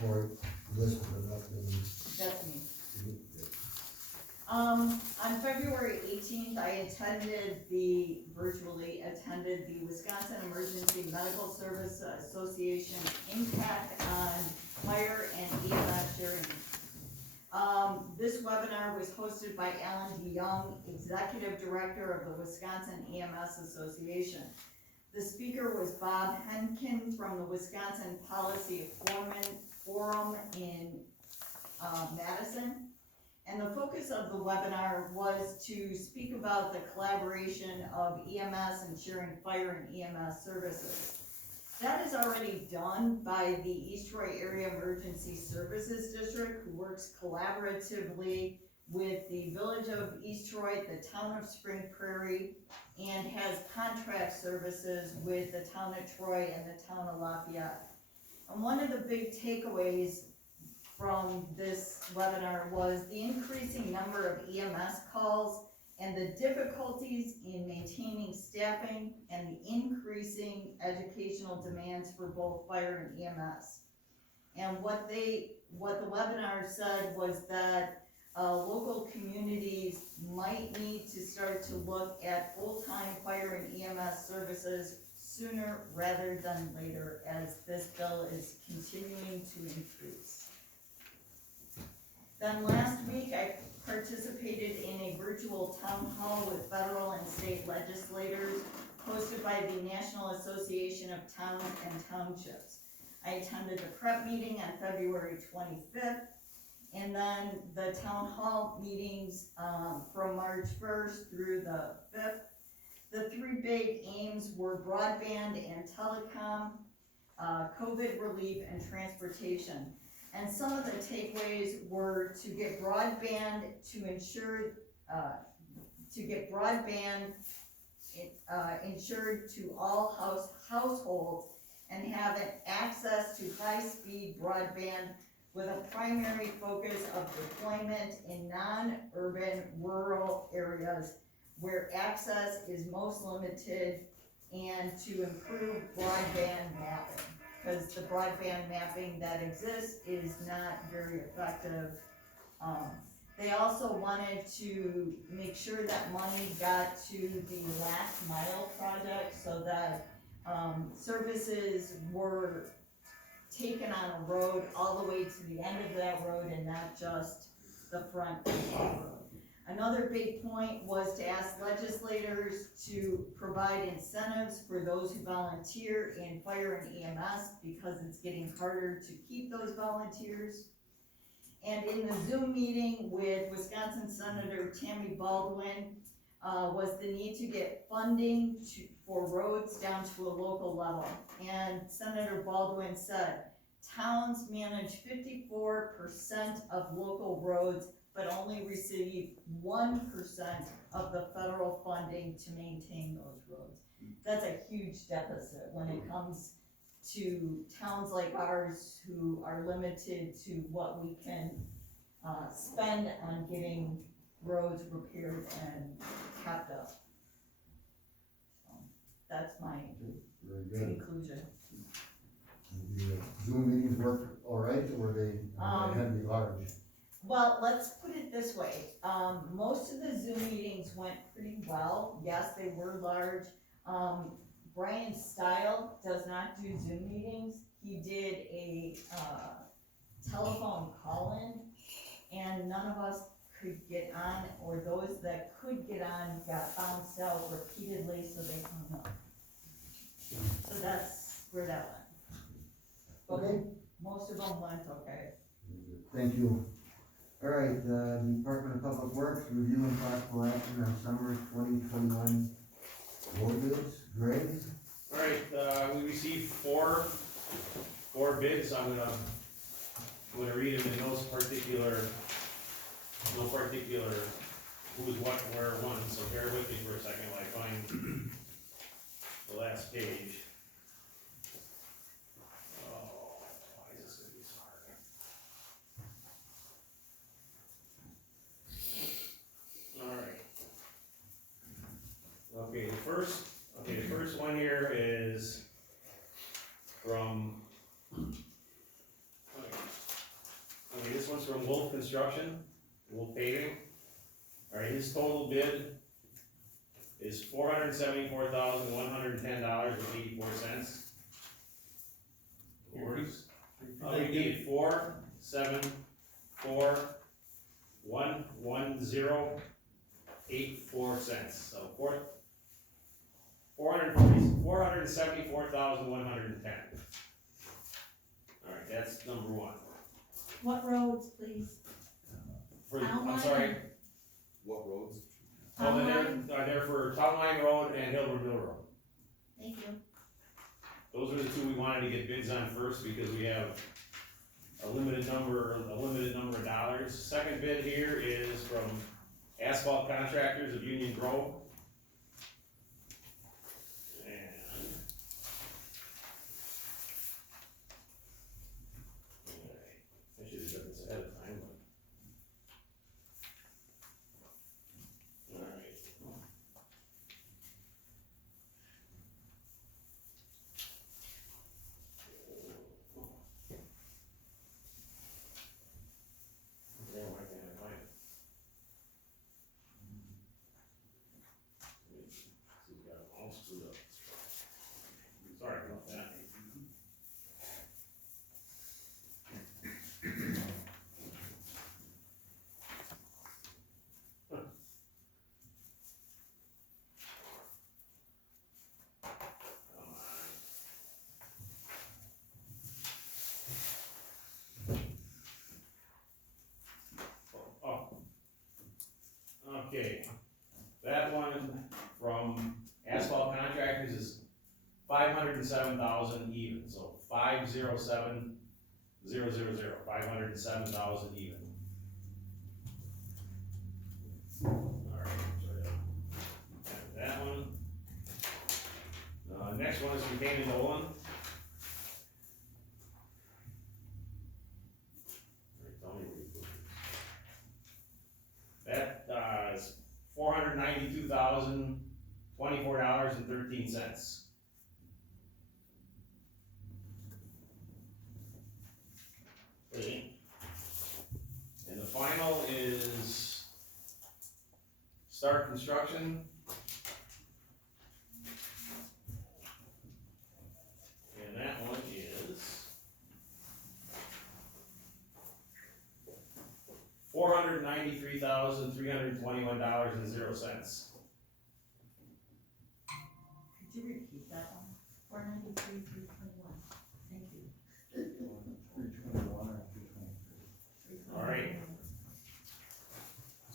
report listed enough in. That's me. On February 18th, I virtually attended the Wisconsin Emergency Medical Service Association Impact on Fire and EMS Sharing. This webinar was hosted by Alan DeYoung, Executive Director of the Wisconsin EMS Association. The speaker was Bob Henkin from the Wisconsin Policy Forum in Madison. And the focus of the webinar was to speak about the collaboration of EMS and sharing fire and EMS services. That is already done by the East Troy Area Emergency Services District, who works collaboratively with the Village of East Troy, the Town of Spring Prairie, and has contract services with the Town of Troy and the Town of Lafayette. And one of the big takeaways from this webinar was the increasing number of EMS calls and the difficulties in maintaining staffing and the increasing educational demands for both fire and EMS. And what the webinar said was that local communities might need to start to look at full-time fire and EMS services sooner rather than later, as this bill is continuing to increase. Then last week, I participated in a virtual town hall with federal and state legislators hosted by the National Association of Towns and Townships. I attended the prep meeting on February 25th, and then the town hall meetings from March 1st through the 5th. The three big aims were broadband and telecom, COVID relief, and transportation. And some of the takeaways were to get broadband insured to all households and have an access to high-speed broadband with a primary focus of deployment in non-urban rural areas where access is most limited, and to improve broadband mapping, because the broadband mapping that exists is not very effective. They also wanted to make sure that money got to the last mile project so that services were taken on a road all the way to the end of that road and not just the front of the road. Another big point was to ask legislators to provide incentives for those who volunteer in fire and EMS, because it's getting harder to keep those volunteers. And in the Zoom meeting with Wisconsin Senator Tammy Baldwin was the need to get funding for roads down to a local level. And Senator Baldwin said, towns manage 54% of local roads, but only receive 1% of the federal funding to maintain those roads. That's a huge deficit when it comes to towns like ours who are limited to what we can spend on getting roads repaired and kept up. So that's my Very good. conclusion. The Zoom meetings worked all right, or were they had to be large? Well, let's put it this way. Most of the Zoom meetings went pretty well. Yes, they were large. Brian Stile does not do Zoom meetings. He did a telephone call-in, and none of us could get on, or those that could get on got bounced out repeatedly, so they hung up. So that's where that went. But Okay. most of them went okay. Thank you. All right, Department of Public Works, review and possible action on summer 2021 road bids. Greg? All right, we received four bids. I'm gonna read them in no particular who's what, where, when, so bear with me for a second while I find the last page. Oh, why is this gonna be so hard? All right. Okay, the first one here is from, this one's from Wolf Construction, Wolf Paving. Alright, his total bid is $474,110.84. Yours? We need 474,110.84, so $474,110. Alright, that's number one. What roads, please? For, Town I'm line sorry, What roads? oh, they're for Town Line Road and Hillbrook Mill Road. Thank you. Those are the two we wanted to get bids on first because we have a limited number of dollars. Second bid here is from Asphalt Contractors of Union Grove. And I should have done this ahead of time, but. Alright. Yeah, why can't I find it? He's got it all screwed up. Sorry about that. Come on. Oh. Okay, that one from Asphalt Contractors is 507,000 even, so 507,000, 507,000 even. Alright, so that one. Next one is from Kane and Nolan. Alright, tell me where you put this. That, is $492,024.13. Okay. And the final is Start Construction. And that one is $493,321.00. Could you repeat that one? 493, 321. Thank you. 321 or 323? All right.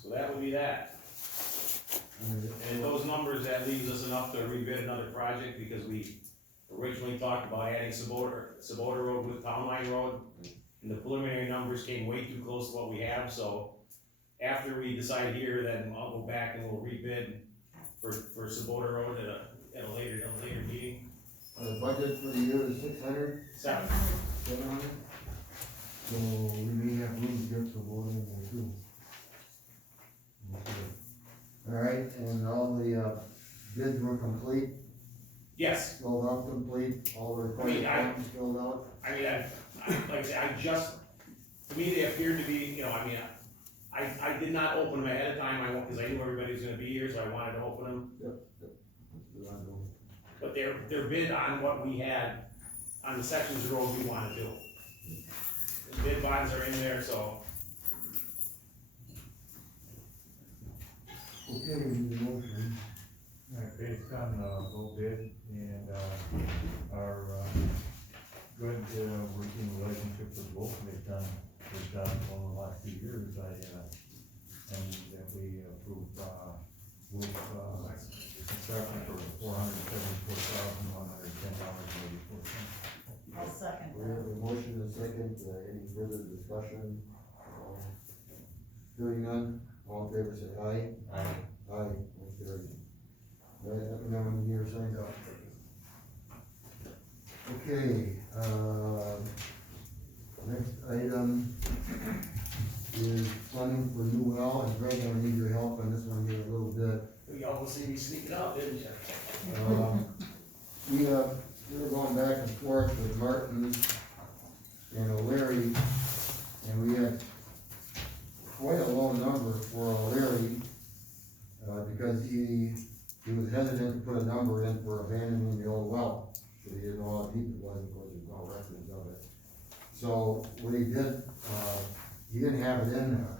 So that would be that. And those numbers, that leaves us enough to rebid another project, because we originally talked about adding Sabota Road with Town Line Road. And the preliminary numbers came way too close to what we have, so after we decide here, then I'll go back and we'll rebid for Sabota Road at a later meeting. The budget for the year is 600, 700. 700? So we may have room to get some more in there too. Okay. All right, and all the bids were complete, Yes, filled out complete, all the required forms filled out? I mean, like I said, to me, they appeared to be, I did not open them ahead of time, because I knew everybody was gonna be here, so I wanted to open them. But they're bid on what we had, on the sections of road we wanna do. The bid bonds are in there, so, Okay, we need a motion. Alright, based on the low bid and, our, good, working relationship with Wolf, they've done over the last few years, and that we approve, Wolf, construction for $474,110.84. I'll second We have that. a motion and a second, any further discussion? Hearing none, all in favor say aye. Aye. Aye, motion carried. Right, let me know when you hear signs up. Okay, next item is funding for new well, and Greg, I need your help on this one here a little bit. you almost see me sneaking out, didn't you? We were going back and forth with Martin and O'Leary, and we had So what he did, he didn't have it in there.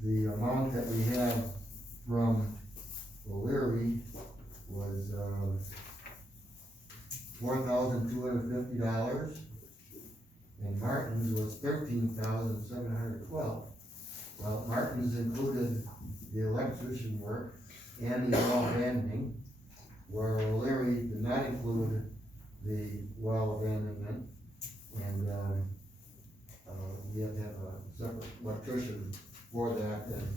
The amount that we have from O'Leary was, $4,250. And Martin's was $13,712. Well, Martin's included the electrician work and the well abandoning, where O'Leary did not include the well abandonment. And, we have to have a separate electrician for that, and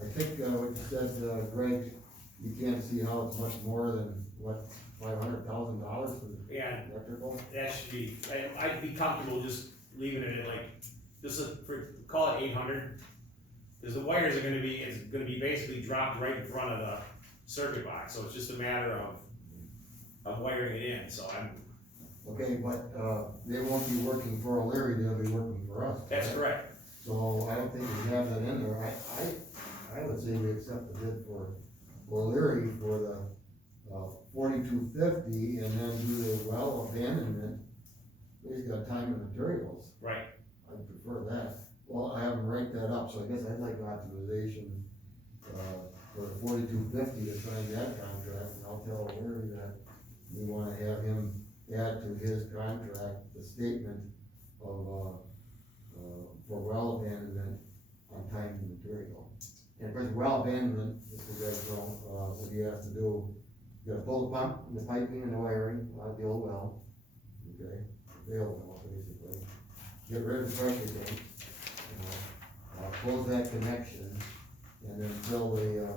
I think, what you said, Greg, you can't see how it's much more than, what, $500,000 for the Yeah, electrical? that should be, I'd be comfortable just leaving it at like, call it 800. Cause the wires are gonna be, it's gonna be basically dropped right in front of the circuit box, so it's just a matter of wiring it in, so Okay, but, they won't be working for O'Leary, they'll be working for us. that's correct. So I don't think we have that in there. I would say we accept the bid for O'Leary for the, 4250 and then do the well abandonment. He's got time and materials. Right. I'd prefer that. Well, I haven't ranked that up, so I guess I'd like authorization, for 4250 to sign that contract, and I'll tell O'Leary that we wanna have him add to his contract the statement of, for well abandonment on time and material. And for well abandonment, just so you guys know, what you have to do, you gotta pull the pump, and the piping and the wiring, out of the old well, okay, the old well, basically. Get rid of the pressure tank, close that connection, and then fill the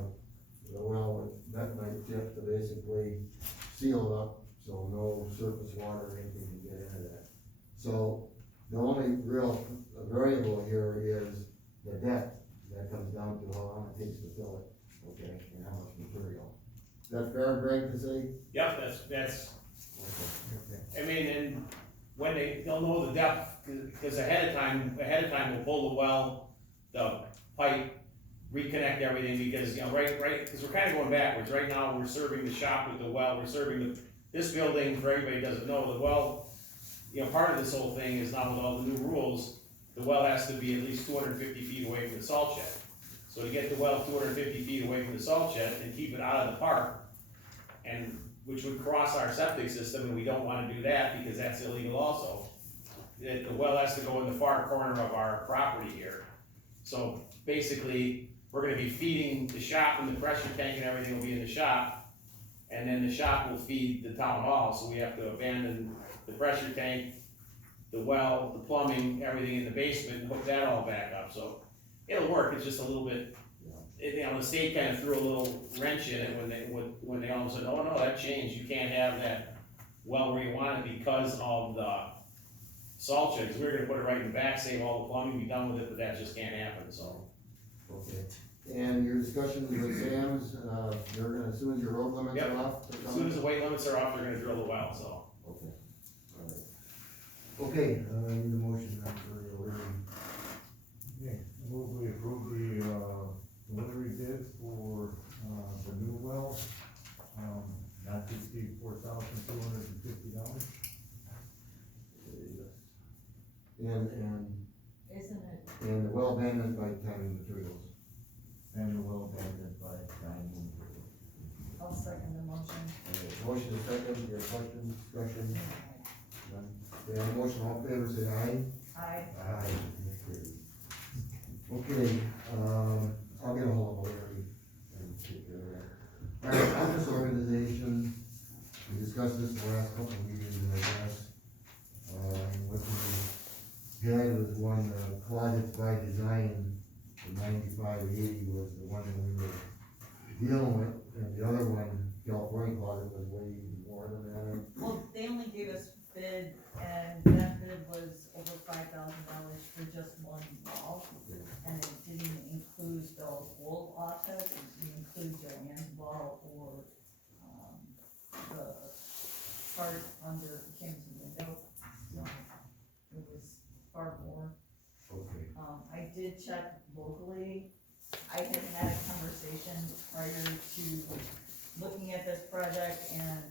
well with bentonite chips to basically seal it up, so no surface water or anything can get into that. So, the only real variable here is the depth, that comes down to how long it takes to fill it, okay, and how much material. Is that fair, Greg, to say? Yep, that's, Okay. I mean, and when they'll know the depth, cause ahead of time we'll pull the well, the pipe, reconnect everything, because, you know, right, cause we're kinda going backwards. Right now, we're serving the shop with the well, we're serving this building, for everybody who doesn't know, the well, you know, part of this whole thing is now with all the new rules, the well has to be at least 250 feet away from the salt shed. So to get the well 250 feet away from the salt shed and keep it out of the park, and which would cross our septic system, and we don't wanna do that because that's illegal also. The well has to go in the far corner of our property here. So basically, we're gonna be feeding the shop, and the pressure tank and everything will be in the shop. And then the shop will feed the town hall, so we have to abandon the pressure tank, the well, the plumbing, everything in the basement, and hook that all back up, so it'll work, it's just a little bit, you know, the state kind of threw a little wrench in it when they all of a sudden, oh no, that changed, you can't have that well where you want it because of the salt shed, 'cause we were gonna put it right in the back, save all the plumbing, be done with it, but that just can't happen, so. Okay, and your discussions with Sam's, they're gonna, as soon as your road limits Yep. are off? As soon as the weight limits are off, they're gonna drill the well, so. Okay, alright. Okay, I need a motion now for the O'Leary. Okay, move we approve the, delivery bid for, the new well, not to exceed $4,250. And Isn't it, and the well abandoned by time and materials. And the well abandoned by time and materials. I'll second the motion. Motion is second, your question, discussion? None. Okay, on the motion, all in favor, say aye. Aye. Aye. Okay, I'll get a hold of Larry and take care of that. Alright, office organization, we discussed this the last couple of meetings, I guess. What we had was one, Closets by Design, the 9580 was the one that we were dealing with, and the other one, California Closet, was way more than that. Well, they only gave us bid, and that bid was over $5,000 for just one wall. And it didn't include the wall offset, it didn't include Joanne's wall or, the part under Kim's window. So it was far more. Okay. I did check locally. I had had a conversation prior to looking at this project and,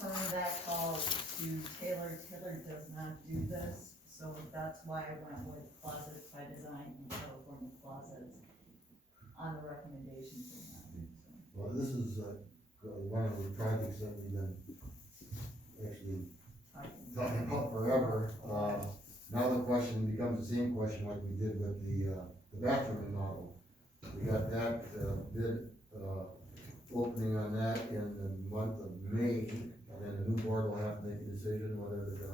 return that call to Taylor. Taylor does not do this, so that's why I went with Closets by Design and California Closets on the recommendation from them. Well, this is, one of the projects that we've been actually talking about forever. Now the question becomes the same question like we did with the bathroom remodel. We got that, bid, opening on that in the month of May, and then the new board will have to make a decision whether they're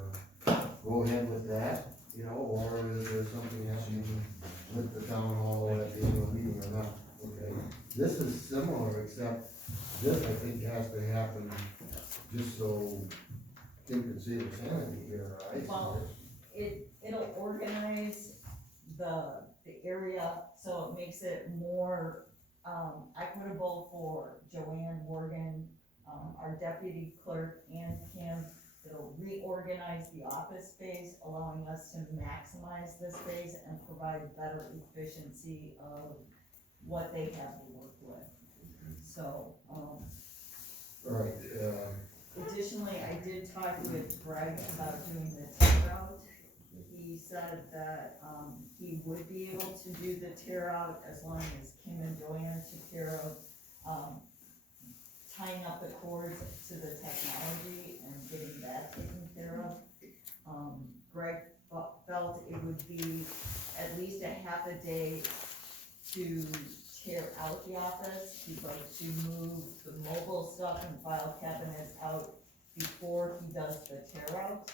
gonna go ahead with that, you know, or is there something happening with the town hall at the annual meeting or not. Okay, this is similar, except this I think has to happen just so Kim can see the sanity here, right? Well, it'll organize the area, so it makes it more, equitable for Joanne Morgan, our deputy clerk, and Kim. It'll reorganize the office space, allowing us to maximize the space and provide better efficiency of what they have to work with. So, Alright, additionally, I did talk with Greg about doing the tear out. He said that, he would be able to do the tear out as long as Kim and Joanne took care of, tying up the cords to the technology and getting that taken care of. Greg felt it would be at least a half a day to tear out the office. He'd like to move the mobile stuff and file cabinets out before he does the tear out.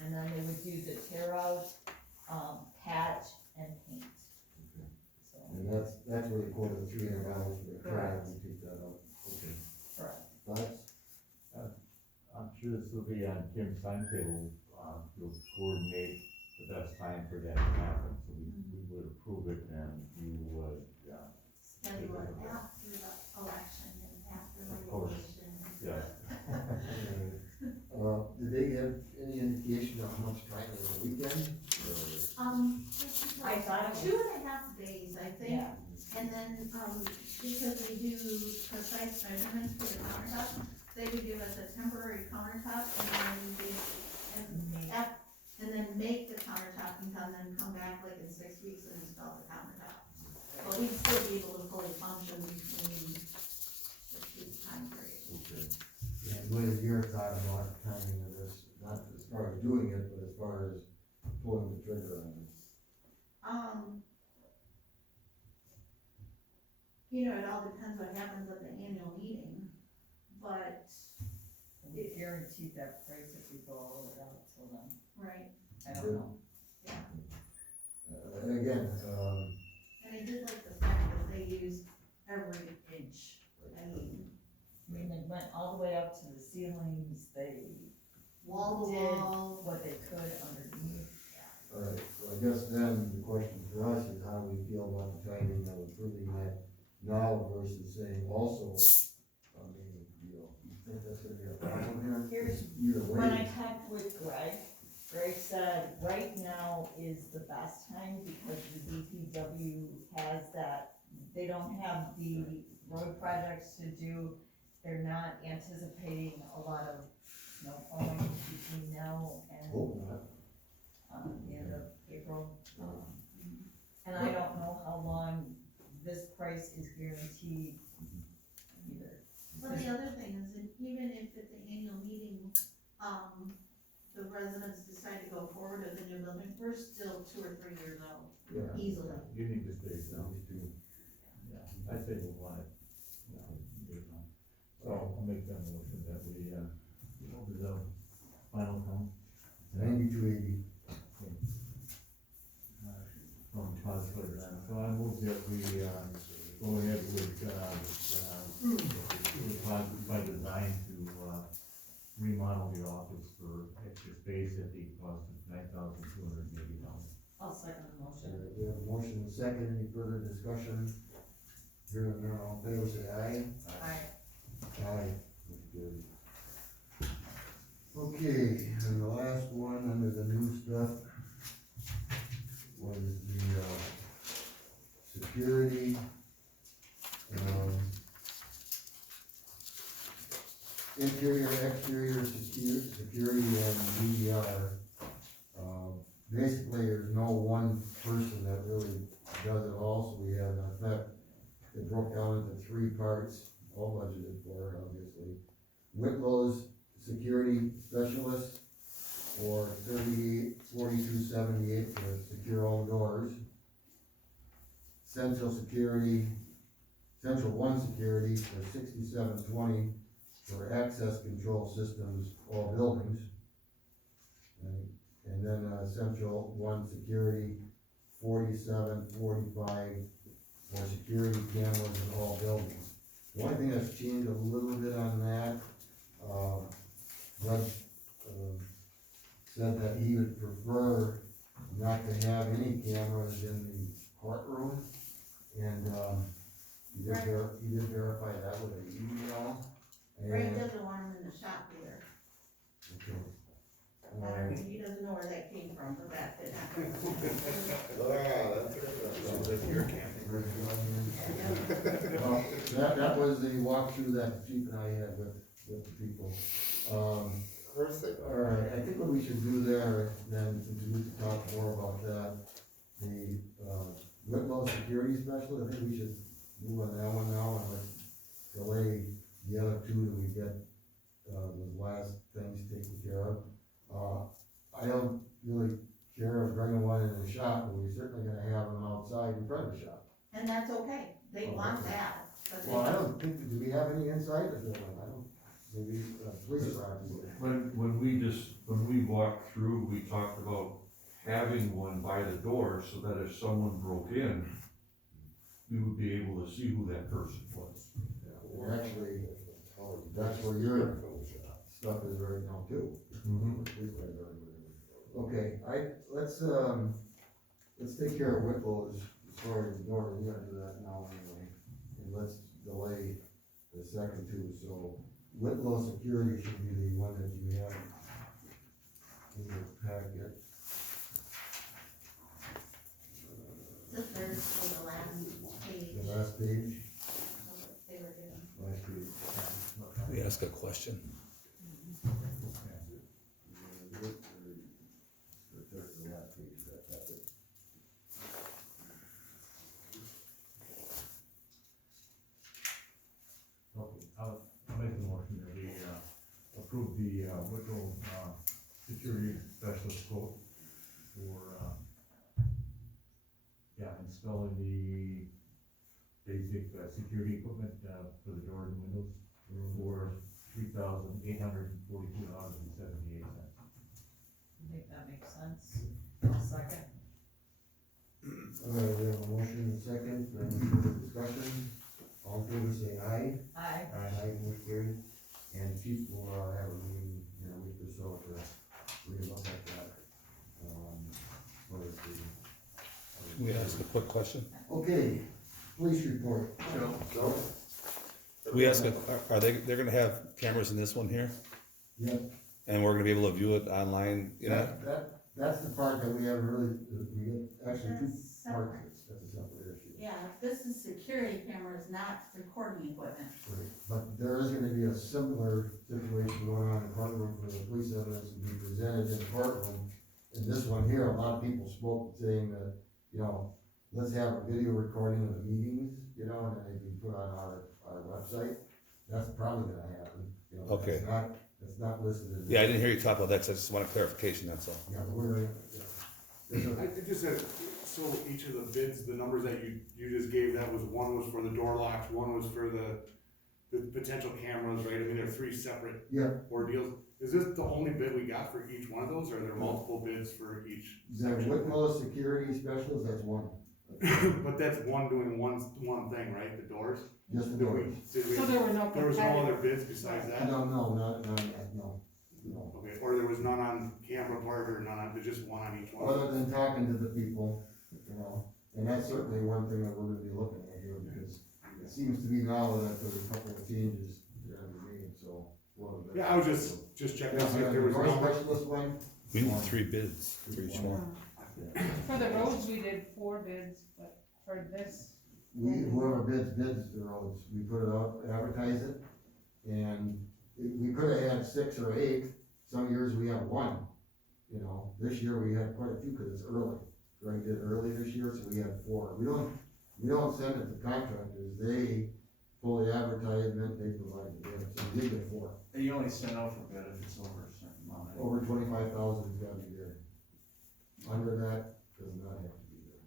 And then they would do the tear out, patch and paint. So, and that's where you quoted the $300 for the trial, Correct. we take that out. Okay. correct. Thoughts? I'm sure this will be on Kim's timetable, we'll coordinate the best time for that to happen, so we would approve it and you would, Schedule it after the election and after Of course. regulation. yeah. Did they have any indication of how much time in the weekend? I thought it was- 2.5 days, I think, Yeah, and then, because we do precise measurements for the countertop, they would give us a temporary countertop and then make the countertop and then come back like in 6 weeks and install the countertop. But we'd still be able to fully function between the two time periods. Okay. And what is your thought about the timing of this, not as far as doing it, but as far as pulling the trigger on it? You know, it all depends what happens at the annual meeting, but, we guaranteed that price if we go all the way out till then. right, I don't know. And again, and I did like the fact that they used every inch, I mean, They went all the way up to the ceilings, they wall to did wall. what they could underneath. alright, so I guess then the question for us is how do we feel about the timing of approving that now versus saying also, I mean, you think that's gonna be a problem here? Here's, Either when I way, talked with Greg said right now is the best time because the DPW has that, they don't have the road projects to do. They're not anticipating a lot of snow falling between now and, hope not. the end of April. And I don't know how long this price is guaranteed either. Well, the other thing is that even if at the annual meeting, the residents decide to go forward with the new building, we're still 2 or 3 years out, Yeah. easily. You need to stay down. These two. Yeah, I say we'll want it. So I'll make that motion that we, go to the final count. 9280. From Todd Slater, so I move that we, go ahead with, by design to, remodel the office for extra space at the cost of $9,280. I'll second the motion. We have a motion and a second, any further discussion? Hearing none, all in favor, say aye. Aye. That's good. Okay, and the last one under the new stuff was the, security. Intake interior, exterior security and DVR. Basically, there's no one person that really does it all, so we have, in fact, it broke down into 3 parts, all budgeted for, obviously. Whitlow's security specialist for 4278 to secure all doors. Central One Security for 6720 for access control systems, all buildings. And then, Central One Security, 4745 for security cameras in all buildings. The only thing that's changed a little bit on that, Bud, said that he would prefer not to have any cameras in the courtroom, and, he did verify that with an email. Ray And, doesn't want them in the shop either. okay. He doesn't know where that came from, but that did happen. That's your camera. Well, that was the walkthrough that the chief and I had with the people. Alright, I think what we should do there, then, since we need to talk more about that, the, Whitlow security specialist, I think we should move on that one now, and let's delay the other 2 till we get, those last things taken care of. I don't really care of bringing one in the shop, but we're certainly gonna have them outside in front of the shop. And that's okay, they want that, but they. Well, I don't think, do we have any inside the building? I don't, maybe, police department would. When we walked through, we talked about having one by the door so that if someone broke in, we would be able to see who that person was. Yeah, actually, that's where your stuff is right now too. Okay, let's take care of Whitlow's, as far as the door, we're gonna do that now anyway, and let's delay the second 2, so Whitlow security should be the one that you have in your packet. The third to the last page. The last page, They were given. last page. Let me ask a question. The last page, that's it. Okay, I'll make the motion that we, approve the, Whitlow, security specialist quote for, installing the basic, security equipment, for the doors and windows for $3,842.78. I think that makes sense. I'll second. Alright, we have a motion and a second, any further discussion? All in favor say aye. Aye. Aye, motion carried. And chief will, have a meeting in a week or so to relook at that. What is Can we ask a quick question? okay, police report. Joe? We ask, are they're gonna have cameras in this one here? Yep. And we're gonna be able to view it online, you know? That's the part that we haven't really, we get actually 2 That's parts, separate. that's a separate issue. Yeah, this is security cameras, not recording equipment. Right, but there is gonna be a similar situation going on in the courtroom for the police evidence to be presented in the courtroom. In this one here, a lot of people spoke saying that, let's have a video recording of the meetings, and then they can put on our website. That's probably gonna happen, Okay. It's not listed as. Yeah, I didn't hear you talk about that, so I just want a clarification, that's all. Yeah, but we're, I just said, so each of the bids, the numbers that you just gave, one was for the door locks, one was for the potential cameras, right? I mean, they're 3 separate yeah, ordeals. Is this the only bid we got for each one of those, or are there multiple bids for each the section? Whitlow security specialist, that's one. But that's one doing one thing, right? The doors? Just the Did doors. we, So there were no there was no competitive. other bids besides that? No, not yet, no. Okay, or there was none on camera part, or none on, there's just one on each one? Other than talking to the people, and that's certainly one thing that we're gonna be looking at here, because it seems to be now that there's a couple of changes that have been made, so. Yeah, I was just checking to see if there was Door no. specialist one, We need 3 bids for each one. For the roads, we did 4 bids, but for this, whoever bids the roads, we put it out, advertise it, and we could've had 6 or 8, some years we have 1, you know, this year we had quite a few, cause it's early. Greg did early this year, so we had 4. We don't send it to contractors, they fully advertise and then they provide the bid, so we did get 4. And you only send out for bid if it's over a certain amount. Over 25,000 has gotta be bid. Under that, does not have to be bid.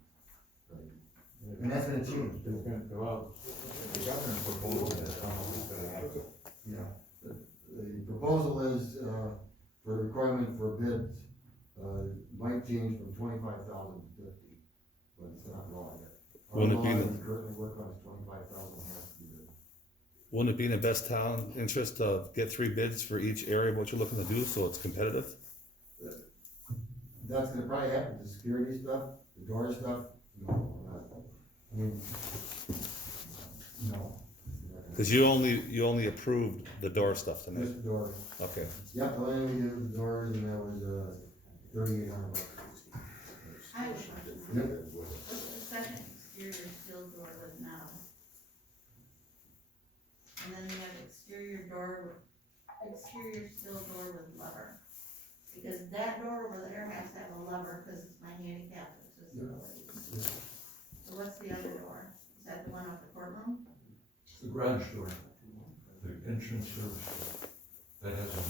Right. And that's gonna change. It's gonna go out, the government proposal is how much it's gonna have. Yeah, the proposal is, for the requirement for bids, might change from 25,000 to 50, but it's not law yet. Our Wouldn't it law be that the- we currently work on is 25,000 has to be bid. Wouldn't it be in the best town interest to get 3 bids for each area of what you're looking to do, so it's competitive? That's gonna probably happen, the security stuff, the door stuff, no, not, I mean, no. Cause you only approved the door stuff tonight, Just the door, okay. yeah, the only thing we did was the doors, and that was, $3,800. I have a question. Yep. What's the second exterior steel door with now? And then you have exterior steel door with lever. Because that door over there has to have a lever, cause it's my handicap accessibility. So what's the other door? Is that the one off the courtroom? The garage door, the entrance service door, that has a